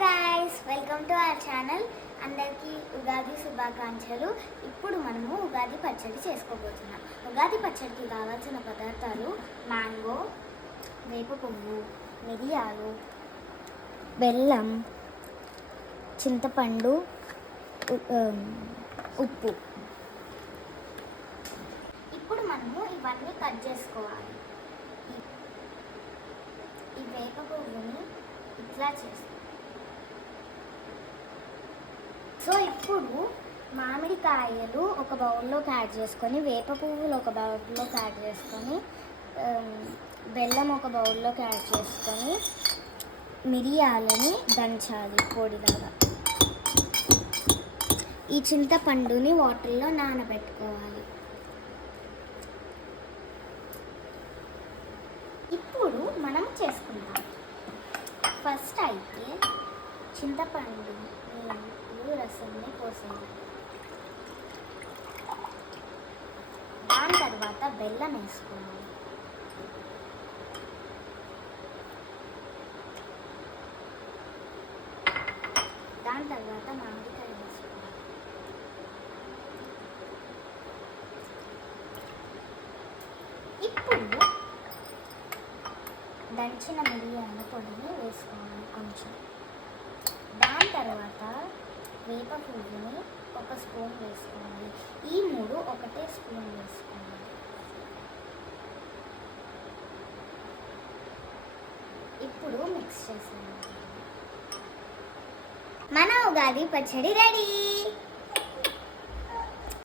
Guys, welcome to our channel. అందరికీ ఉగాది శుభాకాంక్షలు. ఇప్పుడు మనము ఉగాది పచ్చడి చేసుకోబోతున్నాం. ఉగాది పచ్చడికి కావాల్సిన పదార్థాలు మ్యాంగో, వేప పువ్వు, మిరియాలు, బెల్లం, చింతపండు, ఉప్పు. ఇప్పుడు మనము ఇవన్నీ కట్ చేసుకోవాలి. ఈ వేప పువ్వుని ఇట్లా చేస్తాం. సో ఇప్పుడు మామిడికాయలు ఒక బౌల్లోకి యాడ్ చేసుకొని, వేప పువ్వులు ఒక బౌల్లోకి యాడ్ చేసుకొని, బెల్లం ఒక బౌల్లోకి యాడ్ చేసుకొని, మిరియాలని దంచాలి పొడిలాగా. ఈ చింతపండుని వాటర్లో నానబెట్టుకోవాలి. ఇప్పుడు మనం చేసుకుందాం. ఫస్ట్ అయితే చింతపండు రసంని పోసేయాలి. దాని తర్వాత బెల్లం వేసుకోవాలి. దాని తర్వాత మామిడికాయ వేసుకోవాలి. ఇప్పుడు దంచిన మిరియాల పొడిని వేసుకోవాలి కొంచెం. దాని తర్వాత వేప పువ్వుని ఒక స్పూన్ వేసుకోవాలి. ఈ మూడు ఒకటే స్పూన్ వేసుకోవాలి. ఇప్పుడు మిక్స్ చేసేయాలి. మన ఉగాది పచ్చడి రెడీ.